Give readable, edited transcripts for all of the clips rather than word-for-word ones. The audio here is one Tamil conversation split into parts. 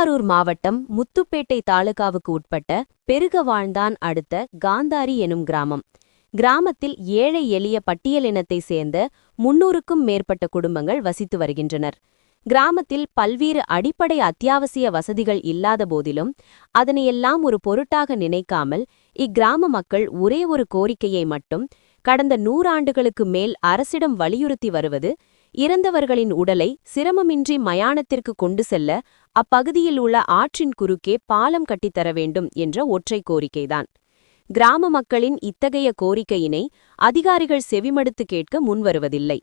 திருவாரூர் மாவட்டம் முத்துப்பேட்டை தாலுகாவுக்கு உட்பட்ட பெருகவாழ்ந்தான் அடுத்த காந்தாரி எனும் கிராமம். கிராமத்தில் ஏழை எளிய பட்டியலினத்தைச் சேர்ந்த 300க்கும் மேற்பட்ட குடும்பங்கள் வசித்து வருகின்றனர். கிராமத்தில் பல்வேறு அடிப்படை அத்தியாவசிய வசதிகள் இல்லாத போதிலும் அதனையெல்லாம் ஒரு பொருட்டாக நினைக்காமல் இக்கிராம மக்கள் ஒரே ஒரு கோரிக்கையை மட்டும் கடந்த 100 ஆண்டுகளுக்கு மேல் அரசிடம் வலியுறுத்தி வருவது, இறந்தவர்களின் உடலை சிரமமின்றி மயானத்திற்கு கொண்டு செல்ல அப்பகுதியில் உள்ள ஆற்றின் குறுக்கே பாலம் கட்டித்தர வேண்டும் என்ற ஒற்றை கோரிக்கைதான். கிராம மக்களின் இத்தகைய கோரிக்கையினை அதிகாரிகள் செவிமடுத்து கேட்க முன்வருவதில்லை.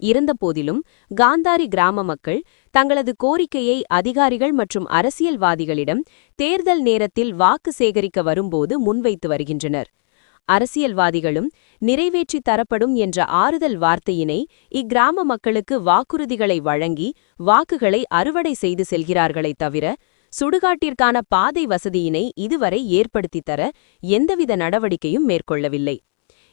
இருந்தபோதிலும் காந்தாரி கிராம மக்கள் தங்களது கோரிக்கையை அதிகாரிகள் மற்றும் அரசியல்வாதிகளிடம் தேர்தல் நேரத்தில் வாக்கு சேகரிக்க வரும்போது முன்வைத்து வருகின்றனர். அரசியல்வாதிகளும் நிறைவேற்றி தரப்படும் என்ற ஆறுதல் வார்த்தையினை இக்கிராம மக்களுக்கு வாக்குறுதிகளை வழங்கி வாக்குகளை அறுவடை செய்து செல்கிறார்களே தவிர, சுடுகாட்டிற்கான பாதை வசதியினை இதுவரை ஏற்படுத்தித் தர எந்தவித நடவடிக்கையும் மேற்கொள்ளவில்லை.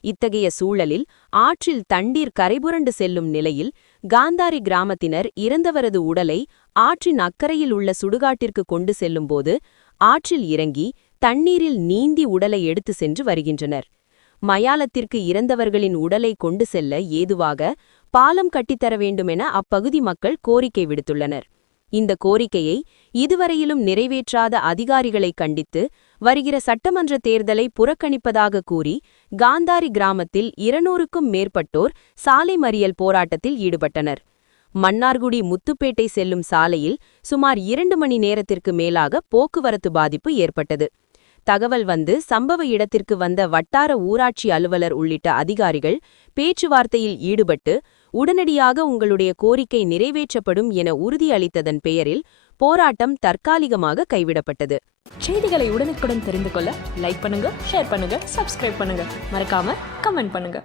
இத்தகைய சூழலில் ஆற்றில் தண்ணீர் கரைபுரண்டு செல்லும் நிலையில் காந்தாரி கிராமத்தினர் இறந்தவரது உடலை ஆற்றின் அக்கறையில் உள்ள சுடுகாட்டிற்கு கொண்டு செல்லும்போது ஆற்றில் இறங்கி தண்ணீரில் நீந்தி உடலை எடுத்து சென்று வருகின்றனர். மயாலத்திற்கு இறந்தவர்களின் உடலை கொண்டு செல்ல ஏதுவாக பாலம் கட்டித்தர வேண்டுமென அப்பகுதி மக்கள் கோரிக்கை விடுத்துள்ளனர். இந்த கோரிக்கையை இதுவரையிலும் நிறைவேற்றாத அதிகாரிகளை கண்டித்து வருகிற சட்டமன்ற தேர்தலை புறக்கணிப்பதாக கூறி காந்தாரி கிராமத்தில் 200க்கும் மேற்பட்டோர் சாலை மறியல் போராட்டத்தில் ஈடுபட்டனர். மன்னார்குடி முத்துப்பேட்டை செல்லும் சாலையில் சுமார் 2 மணி நேரத்திற்கு மேலாக போக்குவரத்து பாதிப்பு ஏற்பட்டது. தகவல் வந்து சம்பவ இடத்திற்கு வந்த வட்டார ஊராட்சி அலுவலர் உள்ளிட்ட அதிகாரிகள் பேச்சுவார்த்தையில் ஈடுபட்டு உடனடியாக உங்களுடைய கோரிக்கை நிறைவேற்றப்படும் என உறுதியளித்ததன் பெயரில் போராட்டம் தற்காலிகமாக கைவிடப்பட்டது. செய்திகளை உடனுக்குடன் தெரிந்து கொள்ள லைக் பண்ணுங்க, ஷேர் பண்ணுங்க, சப்ஸ்கிரைப் பண்ணுங்க, மறக்காம கமெண்ட் பண்ணுங்க.